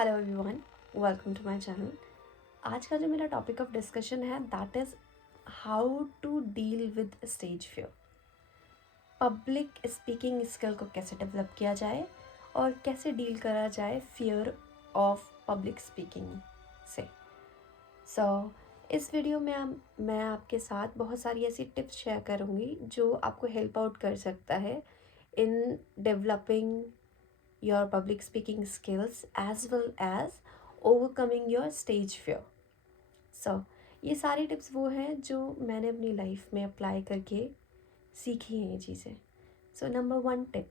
Hello everyone, welcome to my channel. आज का जो मेरा टॉपिक ऑफ डिस्कशन है that is how to deal with stage fear. Public speaking skill को कैसे डेवलप किया जाए और कैसे डील करा जाए फियर ऑफ पब्लिक स्पीकिंग से। इस वीडियो में मैं आपके साथ बहुत सारी ऐसी टिप्स शेयर करूँगी जो आपको हेल्प आउट कर सकता है in developing your public speaking skills as well as overcoming your stage fear. So, ये सारी टिप्स वो हैं जो मैंने अपनी लाइफ में अप्लाई करके सीखी हैं ये चीज़ें। सो नंबर 1 टिप,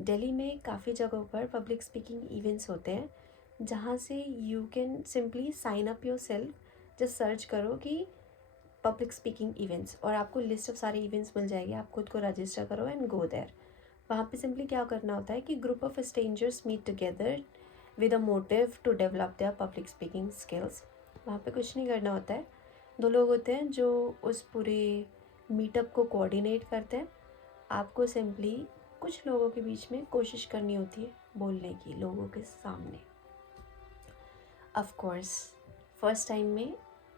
दिल्ली में काफ़ी जगहों पर पब्लिक स्पीकिंग इवेंट्स होते हैं जहाँ से you can simply sign up yourself. Just search करो कि पब्लिक स्पीकिंग इवेंट्स और आपको लिस्ट ऑफ सारे इवेंट्स मिल जाएगी। आप खुद को रजिस्टर करो एंड गो देयर। वहाँ पे सिंपली क्या करना होता है कि group of strangers meet together with a motive to develop their public speaking skills. वहाँ पे कुछ नहीं करना होता है। 2 लोग होते हैं जो उस पूरे मीटअप को कोऑर्डिनेट करते हैं। आपको सिंपली कुछ लोगों के बीच में कोशिश करनी होती है बोलने की लोगों के सामने। ऑफ कोर्स फर्स्ट टाइम में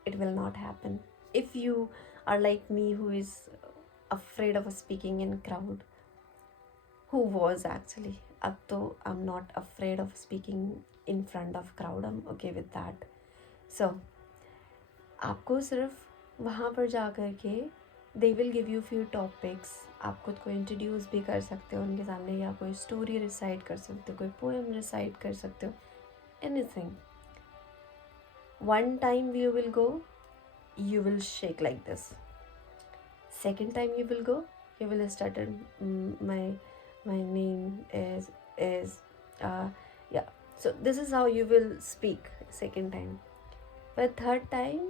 it will not happen if you are like me who is afraid of speaking in crowd, who was actually. अब तो I'm not afraid of speaking in front of crowd. I'm okay with that. So आपको सिर्फ वहाँ पर जा कर के they will give you few topics. आप खुद को इंट्रोड्यूस भी कर सकते हो उनके सामने, या कोई स्टोरी रिसाइट कर सकते हो, कोई पोएम रिसाइट कर सकते हो, anything. One time you will go, you will shake like this. Second time you will go, you will start my name is yeah. So this is how you will speak second time. But third time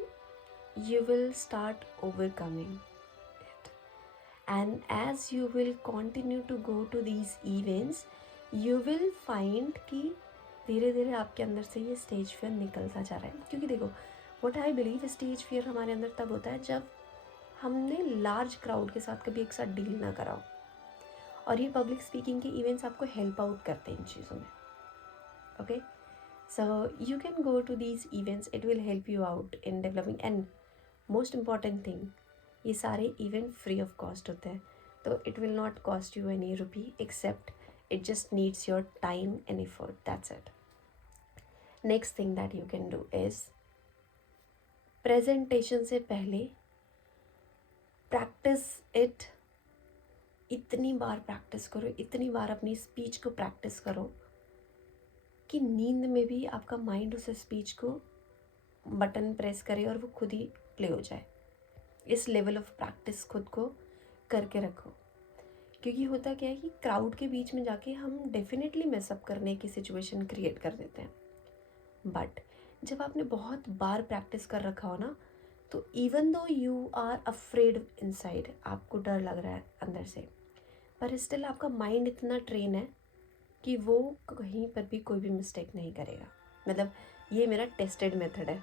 you will start overcoming it, and as you will continue to go to these events, you will find कि धीरे धीरे आपके अंदर से ये stage fear निकलता जा रहा है। क्योंकि देखो, what I believe, stage fear हमारे अंदर तब होता है जब हमने लार्ज क्राउड के साथ कभी एक साथ डील ना करा हो। और ये पब्लिक स्पीकिंग के इवेंट्स आपको हेल्प आउट करते हैं इन चीज़ों में। Okay, so you can go to these events, it will help you out in developing. And most important thing, ये सारे इवेंट फ्री ऑफ कॉस्ट होते हैं, तो it will not cost you any rupee except it just needs your time and effort, that's it. Next thing that you can do is presentation से पहले practice it. इतनी बार practice करो, इतनी बार अपनी speech को प्रैक्टिस करो कि नींद में भी आपका माइंड उस स्पीच को बटन प्रेस करे और वो खुद ही प्ले हो जाए। इस लेवल ऑफ प्रैक्टिस खुद को करके रखो। क्योंकि होता क्या है कि क्राउड के बीच में जाके हम डेफिनेटली मिसअप करने की सिचुएशन क्रिएट कर देते हैं। बट जब आपने बहुत बार प्रैक्टिस कर रखा हो ना, तो even though you are afraid inside, आपको डर लग रहा है अंदर से, पर स्टिल आपका माइंड इतना ट्रेन है कि वो कहीं पर भी कोई भी मिस्टेक नहीं करेगा। मतलब ये मेरा टेस्टेड मेथड है।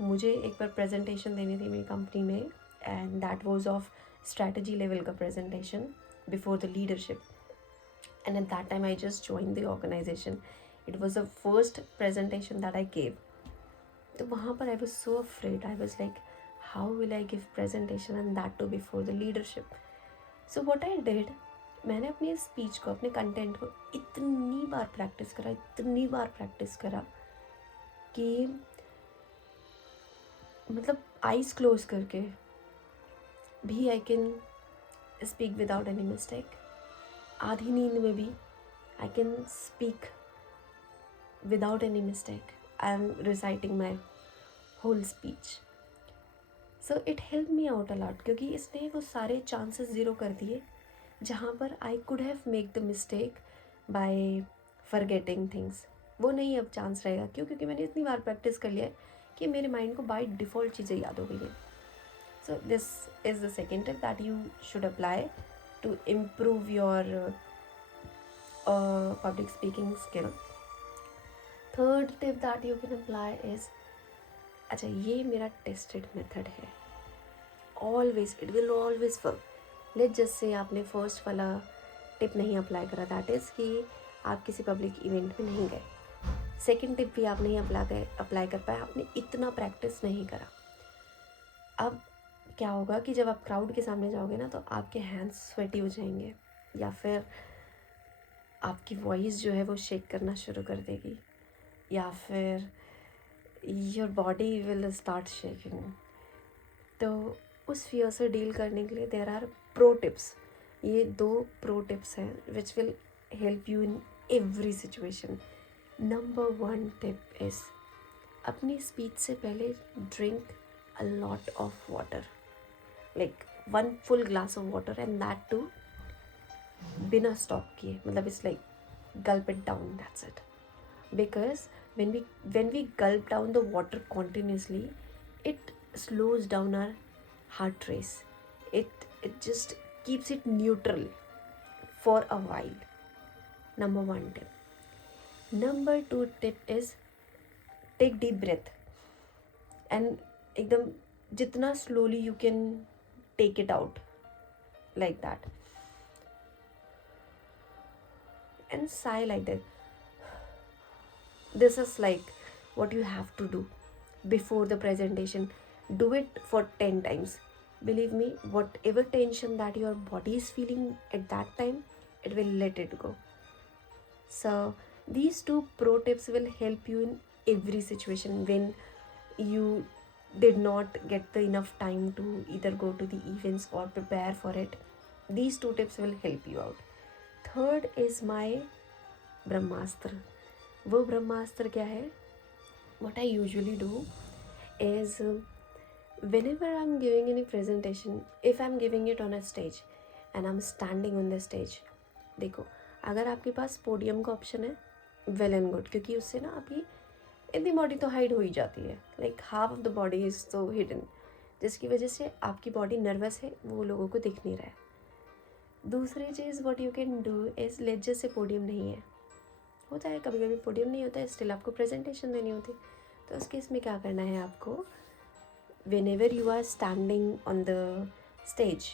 मुझे एक बार प्रेजेंटेशन देनी थी मेरी कंपनी में, and that was of strategy level का presentation before the leadership. And at that time I just join the organisation. It was the first presentation that I gave. तो वहाँ पर I was so afraid, I was like how will I give presentation and that to before the leadership. So what I did, मैंने अपनी speech को, अपने content को इतनी बार practice करा, इतनी बार प्रैक्टिस करा कि मतलब आइज़ क्लोज करके भी I can speak without any mistake. आधी नींद में भी I can speak without any mistake. I am reciting my whole speech. So it help me out a lot, क्योंकि इसने वो सारे चांसेस ज़ीरो कर दिए जहाँ पर I could have make the mistake by forgetting things. वो नहीं अब चांस रहेगा। क्यों? क्योंकि मैंने इतनी बार प्रैक्टिस कर लिया है कि मेरे माइंड को बाय डिफ़ॉल्ट चीज़ें याद हो गई हैं। So this is the second tip that you should apply to improve your public speaking skill. Third tip that you can apply is, अच्छा ये मेरा टेस्टेड मेथड है, always it will always work. Let just say आपने first वाला tip नहीं apply करा, that is कि आप किसी पब्लिक इवेंट में नहीं गए, सेकंड टिप भी आप नहीं अप्लाई कर पाए, आपने इतना प्रैक्टिस नहीं करा। अब क्या होगा कि जब आप क्राउड के सामने जाओगे ना, तो आपके हैंड्स स्वेटी हो जाएंगे, या फिर आपकी वॉइस जो है वो शेक करना शुरू कर देगी, या फिर your body will start shaking. तो उस फियर से डील करने के लिए देयर आर प्रो टिप्स। ये 2 प्रो टिप्स हैं which will help you in every situation. Number 1 tip is, अपनी स्पीच से पहले drink a lot of water, like 1 full glass of water, and that too बिना stop किए, मतलब it's like gulp it down, that's it. Because when we gulp down the water continuously, it slows down our heart race. It just keeps it neutral for a while. Number 1 tip. Number 2 tip is take deep breath, and एकदम जितना slowly you can take it out, like that, and sigh like that. This is like what you have to do before the presentation. Do it for 10 times. Believe me, whatever tension that your body is feeling at that time, it will let it go. So these 2 pro tips will help you in every situation when you did not get the enough time to either go to the events or prepare for it. These 2 tips will help you out. Third is my ब्रह्मास्त्र। वो ब्रह्मास्त्र क्या है? What I usually do is, whenever I'm giving any presentation, if I'm giving it on a stage and I'm standing on the stage, देखो, अगर आपके पास podium का option है, well and good, क्योंकि उससे ना आपकी इतनी बॉडी तो हाइड हो ही जाती है, like half of the body is तो हिडन, जिसकी वजह से आपकी बॉडी नर्वस है, वो लोगों को दिख नहीं रहा है। दूसरी चीज़ what you can do is, let जैसे पोडियम नहीं है, होता है कभी कभी पोडियम नहीं होता है, स्टिल आपको प्रेजेंटेशन देनी होती है, तो उस केस में क्या करना है आपको, whenever you are standing on the stage,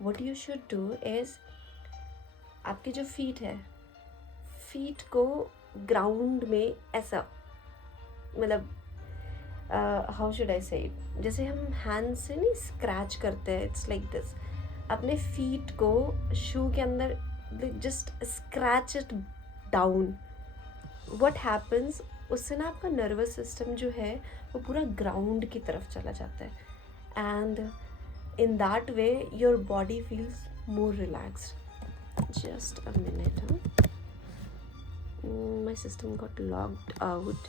what you should do is, आपके जो फीट है, फीट को ग्राउंड में ऐसा, मतलब हाउ शुड आई से इट, जैसे हम हैंड से नहीं स्क्रैच करते हैं, इट्स लाइक दिस, अपने फीट को शू के अंदर just scratch it down. What happens, उससे ना आपका नर्वस सिस्टम जो है वो पूरा ग्राउंड की तरफ चला जाता है, and in that way your body feels more relaxed. Just a minute, my system got logged out,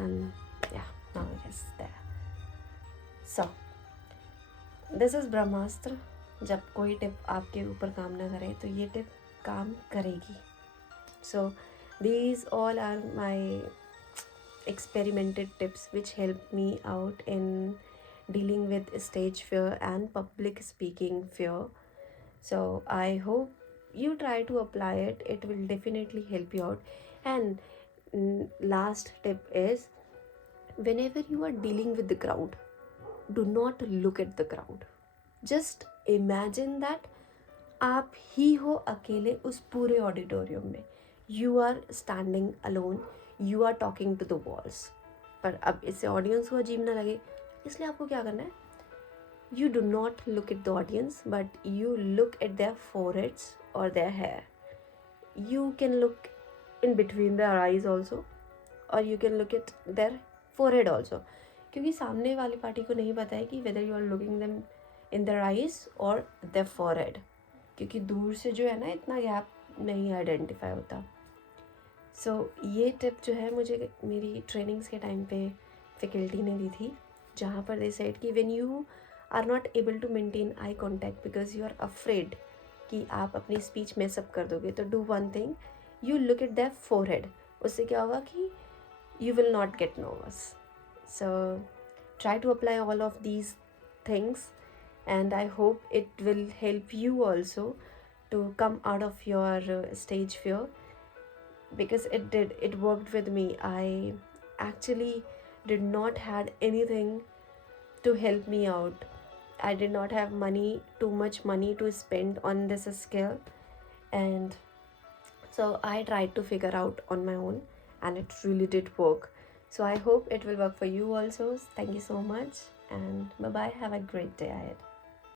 and yeah, now it is there. So this is ब्रह्मास्त्र। जब कोई टिप आपके ऊपर काम ना करे तो ये टिप काम करेगी। So these all are my experimented tips which help me out in dealing with stage fear and public speaking fear. So I hope you try to apply it. It will definitely help you out. And last tip is, whenever you are dealing with the crowd, do not look at the crowd. Just imagine that आप ही हो अकेले उस पूरे auditorium में, you are standing alone, you are talking to the walls. पर अब इससे audience को अजीब ना लगे, इसलिए आपको क्या करना है, you do not look at the audience, but you look at their foreheads or their hair. You can look in between their eyes also, or you can look at their forehead also, क्योंकि सामने वाली party को नहीं पता है कि whether you are looking them in their eyes or their forehead, क्योंकि दूर से जो है ना इतना गैप नहीं आइडेंटिफाई होता। सो ये टिप जो है मुझे मेरी ट्रेनिंग्स के टाइम पे फैकल्टी ने दी थी, जहाँ पर दे सेड कि when you are not able to maintain eye contact because you are afraid कि आप अपनी स्पीच मेसअप कर दोगे, तो do one thing, you look at their forehead. उससे क्या होगा कि you will not get nervous. So try to apply all of these things, and I hope it will help you also to come out of your stage fear, because it worked with me. I actually did not had anything to help me out. I did not have too much money to spend on this skill, and so I tried to figure out on my own, and it really did work. So I hope it will work for you also. Thank you so much, and bye bye. Have a great day ahead.